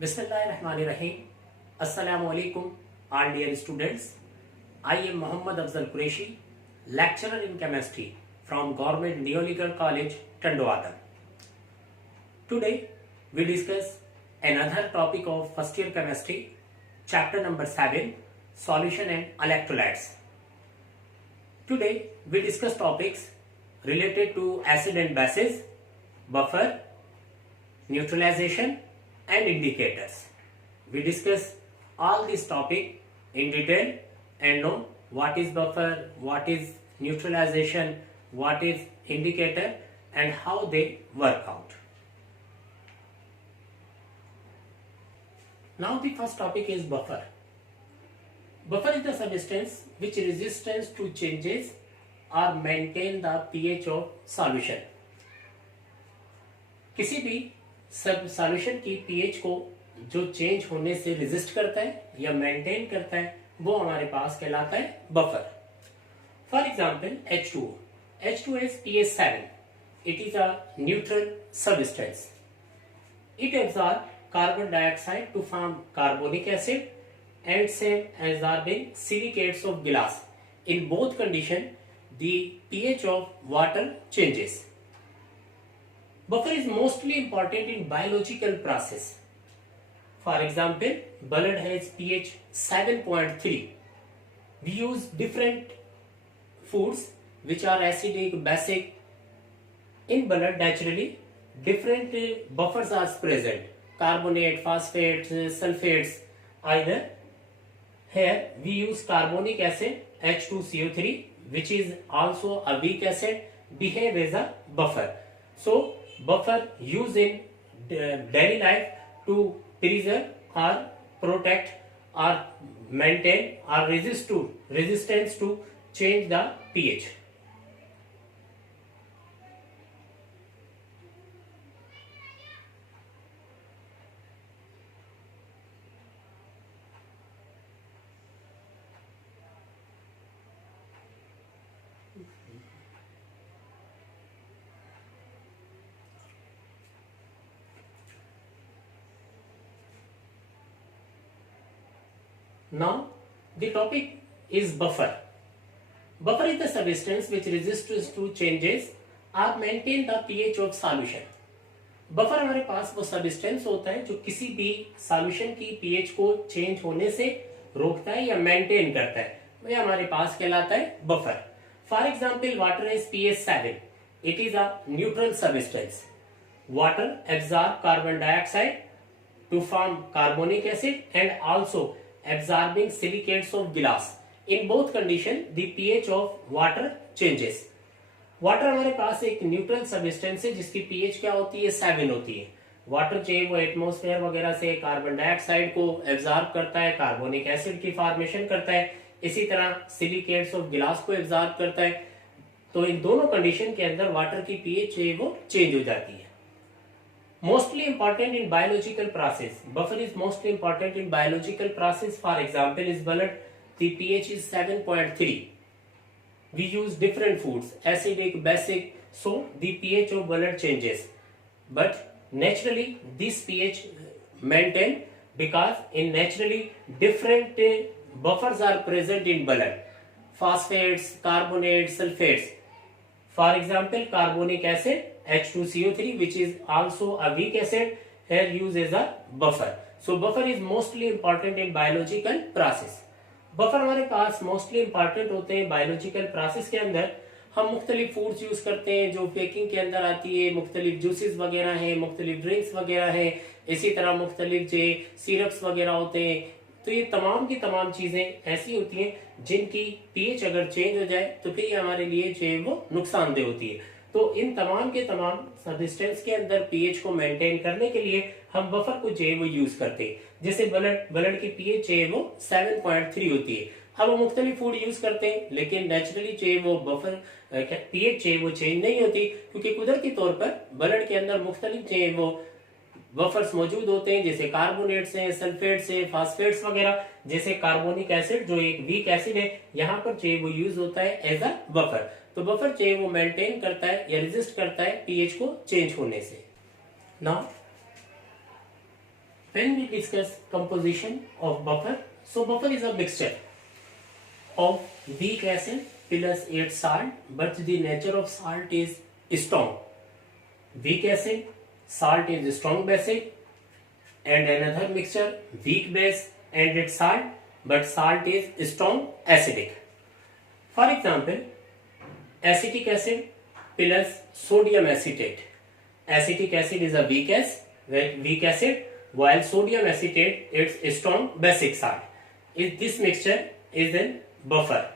Bismillahirrahmanirrahim. Assalamu alaikum, all dear students. I am Muhammad Afzal Qureshi, lecturer in chemistry from Government Neolegal College, Tandwada. Today we discuss another topic of first year chemistry, chapter number 7, solution and electrolytes. Today we discuss topics related to acid and bases, buffer, neutralization and indicators. We discuss all this topic in detail and know what is buffer, what is neutralization, what is indicator and how they work out. Now the first topic is buffer. Buffer is the substance which resistance to changes or maintain the pH of solution. किसी भी सब solution की pH को जो change होने से resist करता है या मेंटेन करता है वो हमारे पास कहलाता है buffer. For example H2O. H2O is pH 7. It is a neutral substance. It absorbs carbon dioxide to form carbonic acid and same absorbing silicates of glass. In both conditions, the pH of water changes. Buffer is mostly important in biological process. For example, blood has pH 7.3. We use different foods which are acidic, basic. In blood naturally, different buffers are present. Carbonate, phosphates, sulfates. Either here we use carbonic acid H2CO3, which is also a weak acid, behave as a buffer. So buffer used in daily life to preserve or protect or maintain or resistance to change the pH. Now the topic is buffer. Buffer is the substance which resists to changes or maintain the pH of solution. Buffer हमारे पास वो substance होता है जो किसी भी solution की pH को change होने से रोकता है या मेंटेन करता है, वह हमारे पास कहलाता है buffer. For example water is pH 7. It is a neutral substance. Water absorb carbon dioxide to form carbonic acid and also absorbing silicates of glass. In both condition the pH of water changes. Water हमारे पास एक neutral substance है जिसकी pH क्या होती है 7 होती है. Water चाहे वो एटमॉस्फेयर वगैरह से कार्बन डाइऑक्साइड को एब्जॉर्ब करता है, कार्बोनिक एसिड की फॉर्मेशन करता है, इसी तरह सिलिकेट्स ऑफ ग्लास को एब्जॉर्ब करता है. तो इन दोनों कंडीशन के अंदर वाटर की पीएच है वो चेंज हो जाती है. Mostly important in biological process. Buffer is mostly important in biological process. For example, is blood. The pH is 7.3. We use different foods, acidic, basic, so the pH of blood changes. But naturally, this pH maintain because in naturally different buffers are present in blood. Phosphates, carbonates, sulfates. For example, carbonic acid H2CO3, which is also a weak acid, here used as a buffer. So buffer is mostly important in biological process. Buffer हमारे पास mostly important होते हैं biological process के अंदर. हम मुख्तलिफ foods use करते हैं जो पैकिंग के अंदर आती है, मुख्तलिफ जूसेस वगैरह हैं, मुख्तलिफ ड्रिंक्स वगैरह हैं, इसी तरह मुख्तलिफ जो सिरप्स वगैरह होते हैं. तो ये तमाम की तमाम चीजें ऐसी होती हैं जिनकी पीएच अगर चेंज हो जाए तो फिर ये हमारे लिए जो है वो नुकसानदेह होती है. तो इन तमाम के तमाम सबस्टेंस के अंदर पीएच को मेंटेन करने के लिए हम बफर को जो है वो यूज करते हैं. जैसे ब्लड की पीएच जो है वो 7.3 होती है. हम मुख्तलिफ फूड यूज करते हैं लेकिन नेचुरली जो है वो बफर पीएच जो है वो चेंज नहीं होती क्योंकि कुदरती तौर पर ब्लड के अंदर मुख्तलिफ जो है वो बफर्स मौजूद होते हैं, जैसे कार्बोनेट्स हैं, सल्फेट्स हैं, फास्फेट्स वगैरह. जैसे कार्बोनिक एसिड जो एक वीक एसिड है यहाँ पर जो है वो यूज होता है एज अ बफर. तो बफर जो है वो मेंटेन करता है या रेजिस्ट करता है पीएच को चेंज होने से. Now when we discuss composition of buffer, so buffer is a mixture of weak acid plus 8 salt, but the nature of salt is strong. Weak acid, salt is strong basic, and another mixture weak base and its salt, but salt is strong acidic. For example, acetic acid plus sodium acetate. Acetic acid is a weak acid, while sodium acetate it's a strong basic salt. This mixture is a buffer.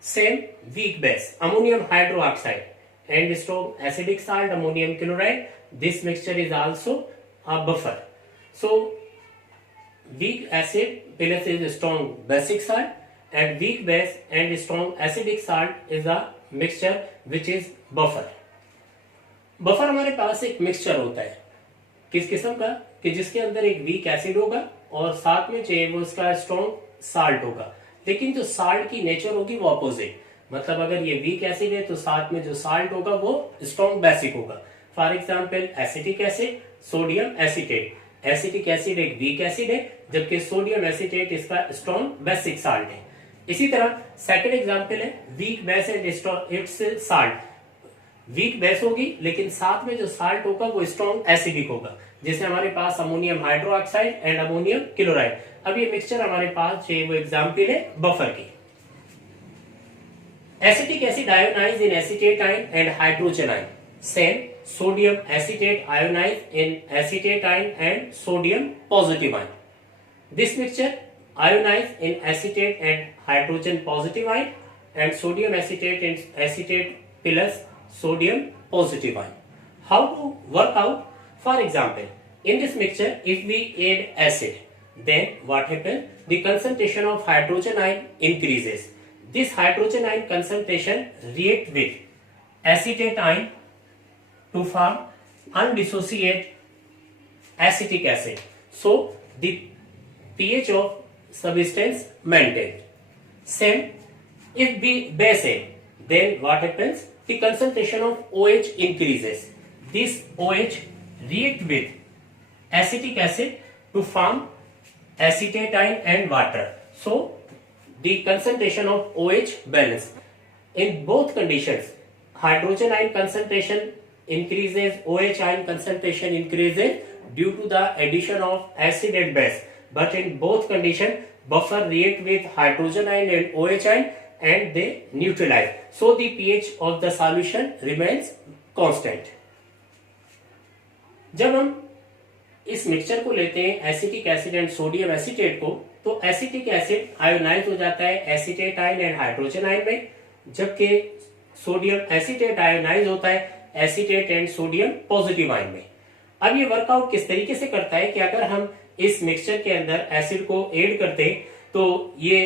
Same weak base, ammonium hydroxide, and strong acidic salt, ammonium chloride. This mixture is also a buffer. So weak acid plus is a strong basic salt, and weak base and strong acidic salt is a mixture which is buffer. Buffer हमारे पास एक mixture होता है किस किस्म का कि जिसके अंदर एक वीक एसिड होगा और साथ में चाहिए वो उसका स्ट्रॉन्ग साल्ट होगा, लेकिन जो साल्ट की नेचर होगी वो अपोजिट, मतलब अगर ये वीक एसिड है तो साथ में जो साल्ट होगा वो स्ट्रॉन्ग बेसिक होगा. For example acetic acid, sodium acetate. Acetic acid एक वीक एसिड है जबकि सोडियम एसीटेट इसका स्ट्रॉन्ग बेसिक साल्ट है. इसी तरह सेकंड एग्जांपल है weak base and it's salt. Weak base होगी लेकिन साथ में जो साल्ट होगा वो स्ट्रॉन्ग एसिडिक होगा, जैसे हमारे पास ammonium hydroxide and ammonium chloride. अब ये मिक्सचर हमारे पास वो एग्जांपल है बफर की. Acetic acid ionize in acetate ion and hydrogen ion. Same sodium acetate ionized in acetate ion and sodium positive ion. This mixture ionized in acetate and hydrogen positive ion, and sodium acetate and acetate plus sodium positive ion. How to work out? For example, in this mixture if we add acid, then what happens? The concentration of hydrogen ion increases. This hydrogen ion concentration react with acetate ion to form undissociate acetic acid. So the pH of substance maintained. Same if we base it, then what happens? The concentration of OH increases. This OH react with acetic acid to form acetate ion and water. So the concentration of OH balance. In both conditions, hydrogen ion concentration increases, OH ion concentration increases due to the addition of acid and base, but in both conditions buffer react with hydrogen ion and OH ion and they neutralize, so the pH of the solution remains constant. जब हम इस mixture को लेते हैं acetic acid and sodium acetate को, तो acetic acid ionise हो जाता है acetate ion and hydrogen ion में, जबकि सोडियम एसीटेट आयोनाइज होता है acetate and sodium positive ion में. अब ये वर्कआउट किस तरीके से करता है कि अगर हम इस मिक्सचर के अंदर एसिड को ऐड करते हैं तो ये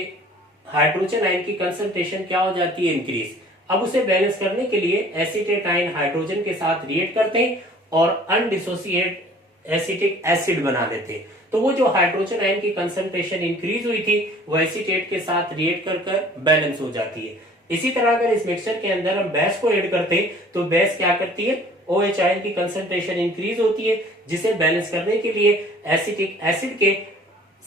हाइड्रोजन आयन की कंसंट्रेशन क्या हो जाती है? इंक्रीज. अब उसे बैलेंस करने के लिए एसीटेट आयन हाइड्रोजन के साथ रिएक्ट करते हैं और अनडिसोसिएट एसिटिक एसिड बना लेते हैं. तो वो जो हाइड्रोजन आयन की कंसंट्रेशन इंक्रीज हुई थी वो एसीटेट के साथ रिएक्ट कर बैलेंस हो जाती है. इसी तरह अगर इस मिक्सचर के अंदर हम बेस को ऐड करते हैं तो बेस क्या करती है? OH आयन की कंसंट्रेशन इंक्रीज होती है, जिसे बैलेंस करने के लिए एसिटिक एसिड के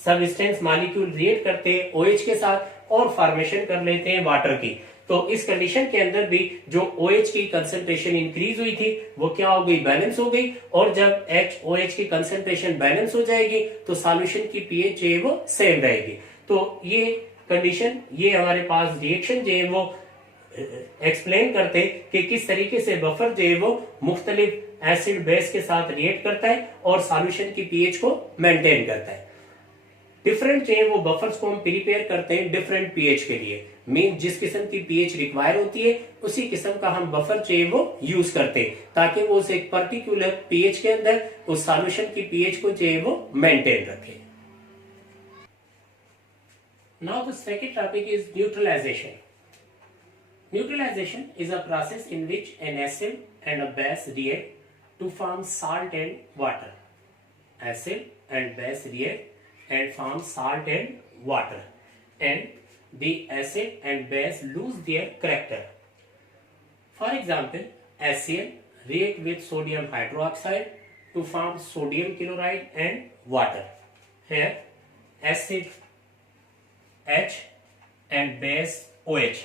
सबस्टेंस मॉलिक्यूल रिएक्ट करते हैं OH के साथ और फॉर्मेशन कर लेते हैं वाटर की. तो इस कंडीशन के अंदर भी जो OH की कंसंट्रेशन इंक्रीज हुई थी वो क्या हो गई? बैलेंस हो गई. और जब OH की कंसंट्रेशन बैलेंस हो जाएगी तो सॉल्यूशन की पीएच जो है वो सेम रहेगी. तो ये कंडीशन, ये हमारे पास रिएक्शन जो है वो एक्सप्लेन करते कि किस तरीके से बफर जो है वो मुख्तलिफ एसिड बेस के साथ रिएक्ट करता है और सॉल्यूशन की पीएच को मेंटेन करता है. डिफरेंट जो है वो बफर्स को हम प्रिपेयर करते हैं डिफरेंट पीएच के लिए. मीन जिस किस्म की पीएच रिक्वायर होती है उसी किस्म का हम बफर जो है वो यूज करते हैं ताकि वो उस एक पर्टिकुलर पीएच के अंदर उस सॉल्यूशन की पीएच को जो है वो मेंटेन रखे. Now the second topic is neutralization. Neutralization is a process in which an acid and a base react to form salt and water. Acid and base react and form salt and water, and the acid and base lose their character. For example, HCl react with sodium hydroxide to form sodium chloride and water. Here acid H and base OH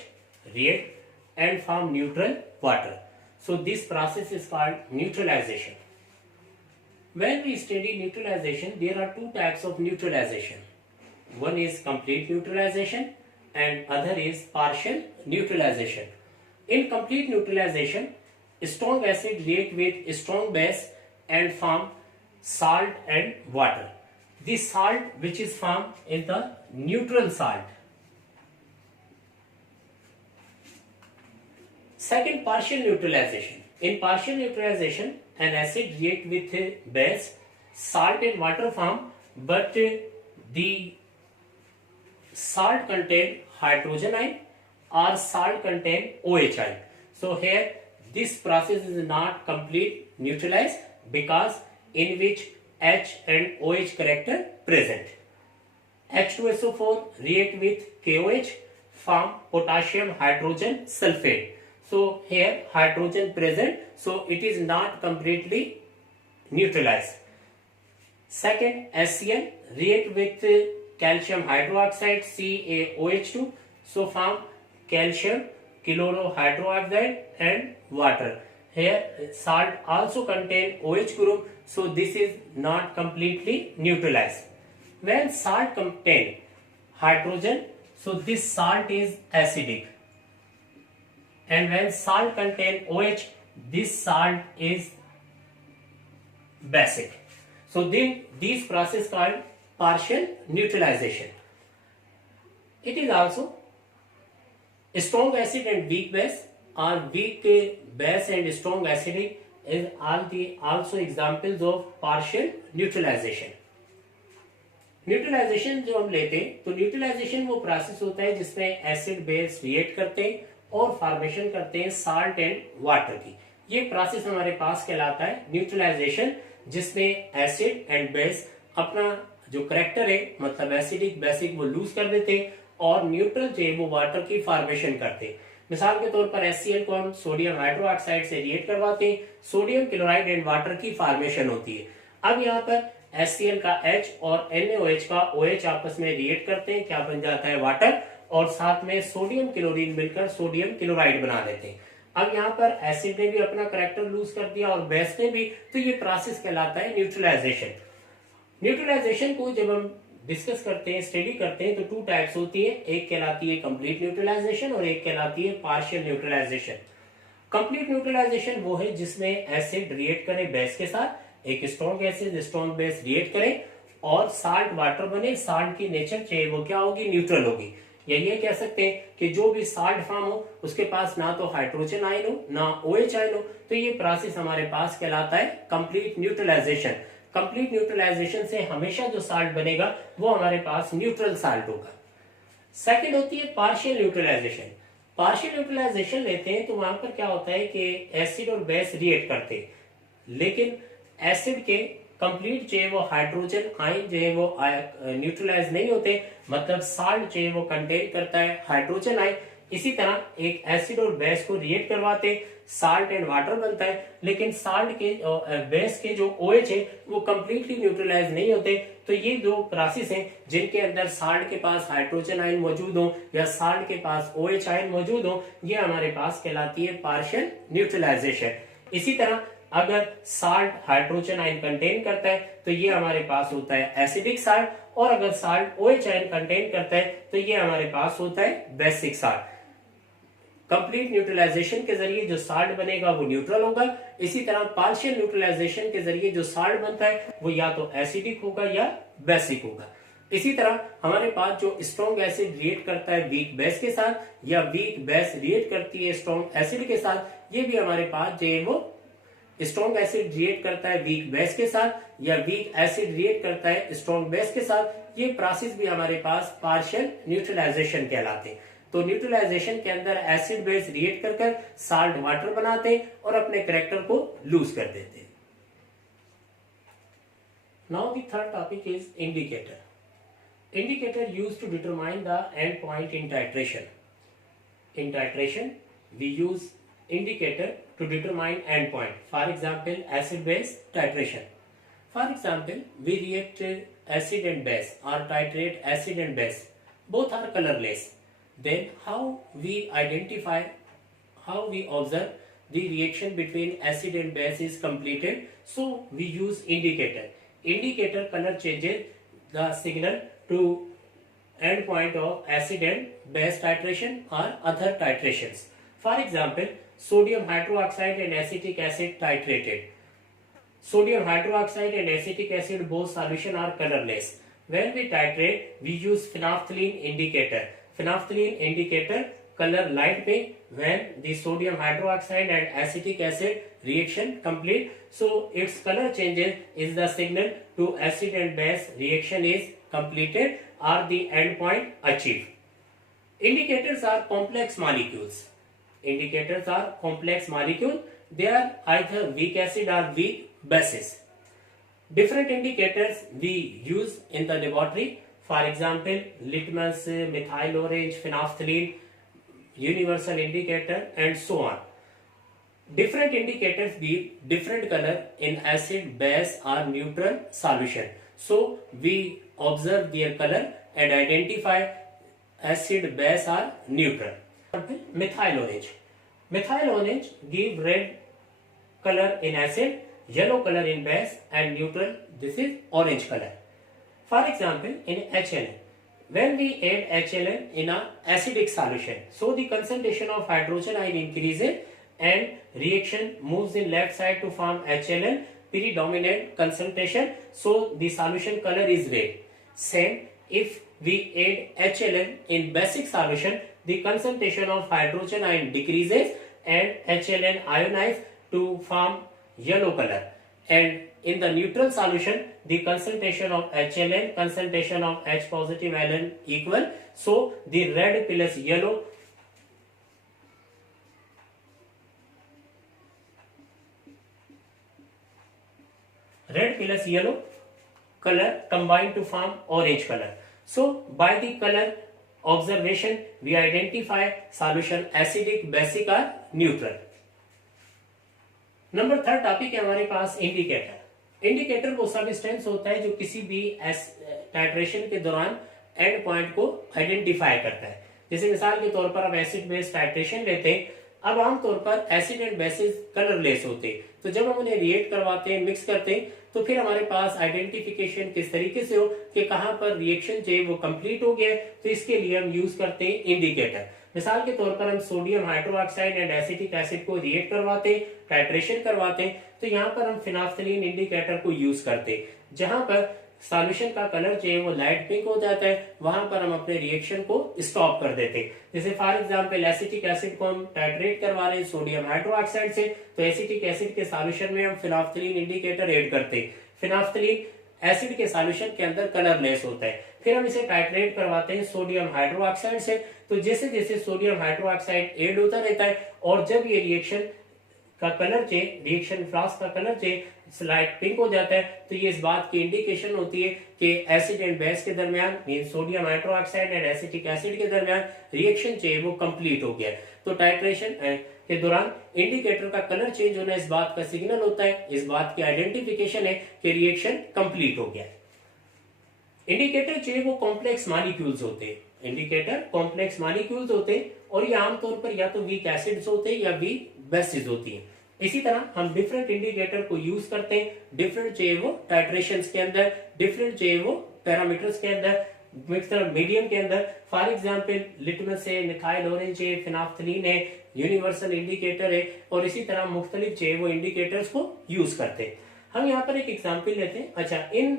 react and form neutral water. So this process is called neutralization. When we study neutralization, there are two types of neutralization. One is complete neutralization and other is partial neutralization. In complete neutralization, strong acid react with strong base and form salt and water. This salt which is formed is the neutral salt. Second, partial neutralization. In partial neutralization, an acid react with a base, salt and water form, but the salt contain hydrogen ion or salt contain OH ion. So here this process is not complete neutralized because in which H and OH character present. H2SO4 react with KOH, form potassium hydrogen sulfate. So here hydrogen present, so it is not completely neutralized. Second, HCl react with calcium hydroxide CaOH2, so form calcium chlorohydroxide and water. Here salt also contain OH group, so this is not completely neutralized. When salt contain hydrogen, so this salt is acidic, and when salt contain OH, this salt is basic. So then this process called partial neutralization. It is also strong acid and weak base, or weak base and strong acidic is also examples of partial neutralization. Neutralization जो हम लेते हैं, तो neutralisation वो process होता है जिसमें acid base react करते हैं और फॉर्मेशन करते हैं साल्ट एंड वाटर की. ये प्रोसेस हमारे पास कहलाता है न्यूट्रलाइजेशन, जिसमें एसिड एंड बेस अपना जो करेक्टर है, मतलब एसिडिक बेसिक, वो लूज कर देते हैं और न्यूट्रल जो है वो वाटर की फॉर्मेशन करते हैं. मिसाल के तौर पर HCl को हम सोडियम हाइड्रोक्साइड से रिएक्ट करवाते हैं, सोडियम क्लोराइड एंड वाटर की फॉर्मेशन होती है. अब यहाँ पर HCl का H और NaOH का OH आपस में रिएक्ट करते हैं, क्या बन जाता है वाटर, और साथ में सोडियम क्लोरीन मिलकर सोडियम क्लोराइड बना देते हैं. अब यहाँ पर एसिड ने भी अपना करेक्टर लूज कर दिया और बेस ने भी, तो ये प्रोसेस कहलाता है न्यूट्रलाइजेशन. न्यूट्रलाइजेशन को जब हम डिस्कस करते हैं, स्टडी करते हैं, तो टू टाइप्स होती है. एक कहलाती है कंप्लीट न्यूट्रलाइजेशन और एक कहलाती है पार्शियल न्यूट्रलाइजेशन. कंप्लीट न्यूट्रलाइजेशन वो है जिसमें एसिड रिएक्ट करे बेस के साथ, एक strong acid strong base react करे और साल्ट वाटर बने. साल्ट की नेचर चाहिए वो क्या होगी, न्यूट्रल होगी. या ये कह सकते हैं कि जो भी साल्ट फॉर्म हो उसके पास ना तो हाइड्रोजन आयन हो ना OH आयन हो, तो ये प्रोसेस हमारे पास कहलाता है कंप्लीट न्यूट्रलाइजेशन. कंप्लीट न्यूट्रलाइजेशन से हमेशा जो साल्ट बनेगा वो हमारे पास न्यूट्रल साल्ट होगा. सेकंड होती है पार्शियल न्यूट्रलाइजेशन. पार्शियल न्यूट्रलाइजेशन लेते हैं तो वहां पर क्या होता है कि एसिड और बेस रिएक्ट करते हैं, लेकिन एसिड के कंप्लीट जो है वो हाइड्रोजन आयन जो है वो न्यूट्रलाइज नहीं होते, मतलब साल्ट जो है वो कंटेन करता है हाइड्रोजन आयन. इसी तरह एक एसिड और बेस को रिएक्ट करवाते, साल्ट एंड वाटर बनता है, लेकिन साल्ट के बेस के जो OH है वो कंप्लीटली न्यूट्रलाइज नहीं होते. तो ये दो प्रोसेस हैं जिनके अंदर साल्ट के पास हाइड्रोजन आयन मौजूद हो या साल्ट के पास OH आयन मौजूद हो, ये हमारे पास कहलाती है पार्शियल न्यूट्रलाइजेशन. इसी तरह अगर साल्ट हाइड्रोजन आयन कंटेन करता है तो ये हमारे पास होता है एसिडिक साल्ट, और अगर साल्ट OH आयन कंटेन करता है तो ये हमारे पास होता है बेसिक साल्ट. कंप्लीट न्यूट्रलाइजेशन के जरिए जो साल्ट बनेगा वो न्यूट्रल होगा. इसी तरह पार्शियल न्यूट्रलाइजेशन के जरिए जो साल्ट बनता है वो या तो एसिडिक होगा या बेसिक होगा. इसी तरह हमारे पास जो स्ट्रॉन्ग एसिड रिएक्ट करता है वीक बेस के साथ, या वीक बेस रिएक्ट करती है स्ट्रॉन्ग एसिड के साथ, ये भी हमारे पास जो है वो स्ट्रॉन्ग एसिड रिएक्ट करता है वीक बेस के साथ, या वीक एसिड रिएक्ट करता है स्ट्रॉन्ग बेस के साथ. ये प्रोसेस भी हमारे पास पार्शियल न्यूट्रलाइजेशन कहलाते हैं. तो न्यूट्रलाइजेशन के अंदर एसिड बेस रिएक्ट कर साल्ट वाटर बनाते हैं और अपने कैरेक्टर को लूज कर देते हैं. Now the third topic is indicator. Indicator used to determine the end point in titration. In titration, we use indicator to determine end point. For example, acid base titration. For example, we react acid and base or titrate acid and base. Both are colorless. Then how we identify, how we observe the reaction between acid and base is completed? So we use indicator. Indicator color changes the signal to end point of acid and base titration or other titrations. For example, sodium hydroxide and acetic acid titrated. Sodium hydroxide and acetic acid both solution are colorless. When we titrate, we use phenolphthalein indicator. Phenolphthalein indicator color light pink when the sodium hydroxide and acetic acid reaction complete. So its color changes is the signal to acid and base reaction is completed or the end point achieved. Indicators are complex molecules. Indicators are complex molecule. They are either weak acid or weak bases. Different indicators we use in the laboratory. For example, litmus, methyl orange, phenolphthalein, universal indicator, and so on. Different indicators give different color in acid, base or neutral solution. So we observe their color and identify acid, base or neutral. Methyl orange. Methyl orange give red color in acid, yellow color in base, and neutral, this is orange color. For example, in HNN, when we add HNN in a acidic solution, so the concentration of hydrogen ion increases and reaction moves in left side to form HNN predominant concentration, so the solution color is red. Same, if we add HLN in basic solution, the concentration of hydrogen ion decreases and HLN ionize to form yellow color. And in the neutral solution, the concentration of HLN, concentration of H positive ion equal, so the red plus yellow color combine to form orange color. So by the color observation we identify solution acidic, basic or neutral. Number third topic है हमारे पास indicator. Indicator वो substance होता है जो किसी भी titration के दौरान एंड पॉइंट को आइडेंटिफाई करता है. जैसे मिसाल के तौर पर आप एसिड बेस टाइट्रेशन लेते हैं. अब आमतौर पर एसिड एंड बेसिस कलरलेस होते हैं, तो जब हम उन्हें रिएक्ट करवाते हैं, मिक्स करते हैं, तो फिर हमारे पास आइडेंटिफिकेशन किस तरीके से हो कि कहां पर रिएक्शन जो है वो कंप्लीट हो गया. तो इसके लिए हम यूज करते हैं इंडिकेटर. मिसाल के तौर पर हम sodium hydroxide and acetic acid को रिएक्ट करवाते हैं, टाइट्रेशन करवाते हैं, तो यहाँ पर हम फिनाफ्थलीन इंडिकेटर को यूज करते हैं. जहां पर सॉल्यूशन का कलर जो है वो लाइट पिंक हो जाता है, वहां पर हम अपने रिएक्शन को स्टॉप कर देते हैं. जैसे फॉर एग्जांपल एसिटिक एसिड को हम टाइट्रेट करवा रहे हैं सोडियम हाइड्रोक्साइड से, तो एसिटिक एसिड के सॉल्यूशन में हम फिनाफ्थलीन इंडिकेटर ऐड करते हैं. फिनाफ्थलीन एसिड के सॉल्यूशन के अंदर कलरलेस होता है. फिर हम इसे टाइट्रेट करवाते हैं सोडियम हाइड्रोक्साइड से, तो जैसे जैसे सोडियम हाइड्रोक्साइड ऐड होता रहता है और जब ये रिएक्शन का कलर चेंज, रिएक्शन फ्लास्क का कलर चेंज स्लाइट पिंक हो जाता है, तो ये इस बात की इंडिकेशन होती है कि एसिड एंड बेस के दरमियान, mean sodium hydroxide and acetic acid के दरमियान रिएक्शन चेंज वो कंप्लीट हो गया. तो टाइट्रेशन के दौरान इंडिकेटर का कलर चेंज होना इस बात का सिग्नल होता है, इस बात की आइडेंटिफिकेशन है कि रिएक्शन कंप्लीट हो गया. इंडिकेटर जो है वो कॉम्प्लेक्स मॉलिक्यूल्स होते हैं. इंडिकेटर कॉम्प्लेक्स मॉलिक्यूल्स होते हैं और ये आमतौर पर या तो वीक एसिड्स होते हैं या वीक बेसिस होती है. इसी तरह हम डिफरेंट इंडिकेटर को यूज करते हैं डिफरेंट चाहिए वो टाइट्रेशंस के अंदर, डिफरेंट चाहिए वो पैरामीटर्स के अंदर, मिक्सर मीडियम के अंदर. फॉर एग्जांपल लिटमस है, मिथाइल ऑरेंज है, फिनाफ्थलीन है, यूनिवर्सल इंडिकेटर है, और इसी तरह मुख्तलिफ चाहिए वो इंडिकेटर्स को यूज करते हैं. हम यहाँ पर एक एग्जाम्पल लेते हैं. अच्छा, इन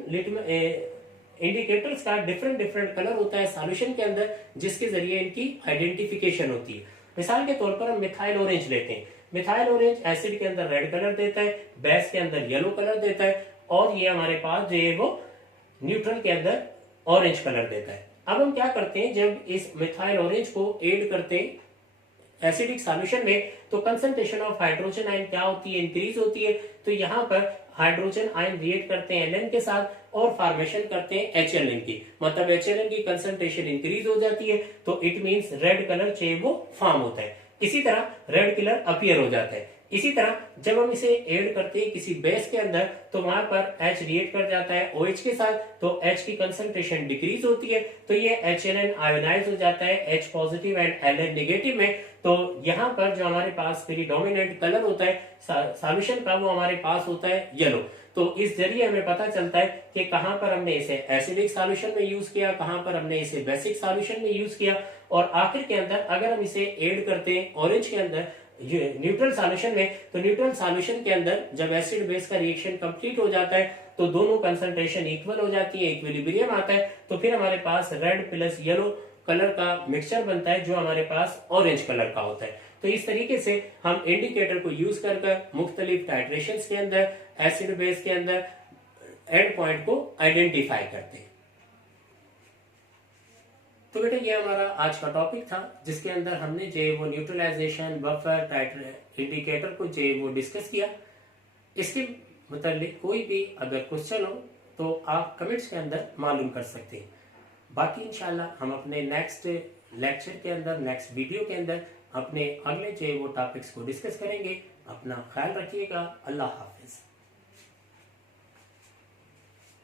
इंडिकेटर्स का डिफरेंट डिफरेंट कलर होता है सॉल्यूशन के अंदर, जिसके जरिए इनकी आइडेंटिफिकेशन होती है. मिसाल के तौर पर हम मिथाइल ऑरेंज लेते हैं. मिथाइल ऑरेंज एसिड के अंदर रेड कलर देता है, बेस के अंदर येलो कलर देता है, और ये हमारे पास जो है वो न्यूट्रल के अंदर ऑरेंज कलर देता है. अब हम क्या करते हैं, जब इस मिथाइल ऑरेंज को ऐड करते हैं एसिडिक सॉल्यूशन में, तो कंसंट्रेशन ऑफ हाइड्रोजन आयन क्या होती है, इंक्रीज होती है. तो यहाँ पर हाइड्रोजन आयन रिएक्ट करते हैं एनएन के साथ और फॉर्मेशन करते हैं HLN की, मतलब HLN की कंसंट्रेशन इंक्रीज हो जाती है, तो इट मींस रेड कलर चाहिए वो फॉर्म होता है. इसी तरह रेड कलर अपीयर हो जाता है. इसी तरह जब हम इसे ऐड करते हैं किसी बेस के अंदर तो वहां पर H रिएक्ट कर जाता है OH के साथ, तो H की कंसंट्रेशन डिक्रीज होती है, तो ये HNN आयोनाइज हो जाता है H positive and Ln negative में। तो यहाँ पर जो हमारे पास प्रीडोमिनेंट कलर होता है सॉल्यूशन का, वो हमारे पास होता है येलो। तो इस जरिए हमें पता चलता है कि कहां पर हमने इसे एसिडिक सॉल्यूशन में यूज किया, कहां पर हमने इसे बेसिक सॉल्यूशन में यूज किया, और आखिर के अंदर अगर हम इसे ऐड करते हैं ऑरेंज के अंदर न्यूट्रल सॉल्यूशन में, तो न्यूट्रल सॉल्यूशन के अंदर जब एसिड बेस का रिएक्शन कंप्लीट हो जाता है तो दोनों कंसंट्रेशन इक्वल हो जाती है, इक्विलिब्रियम आता है, तो फिर हमारे पास रेड प्लस येलो कलर का मिक्सचर बनता है जो हमारे पास ऑरेंज कलर का होता है। तो इस तरीके से हम इंडिकेटर को यूज कर मुख्तलिफ टाइट्रेशंस के अंदर एसिड बेस के अंदर एंड पॉइंट को आइडेंटिफाई करते हैं। तो बेटा ये हमारा आज का टॉपिक था जिसके अंदर हमने जो वो न्यूट्रलाइजेशन, बफर, टाइट्रेशन, इंडिकेटर को जो वो डिस्कस किया। इसके मतलब कोई भी अगर क्वेश्चन हो तो आप कमेंट्स के अंदर मालूम कर सकते हैं। बाकी इंशाल्लाह हम अपने नेक्स्ट लेक्चर के अंदर, नेक्स्ट वीडियो के अंदर अपने अगले जो वो टॉपिक्स को डिस्कस करेंगे। अपना ख्याल रखिएगा। अल्लाह हाफिज।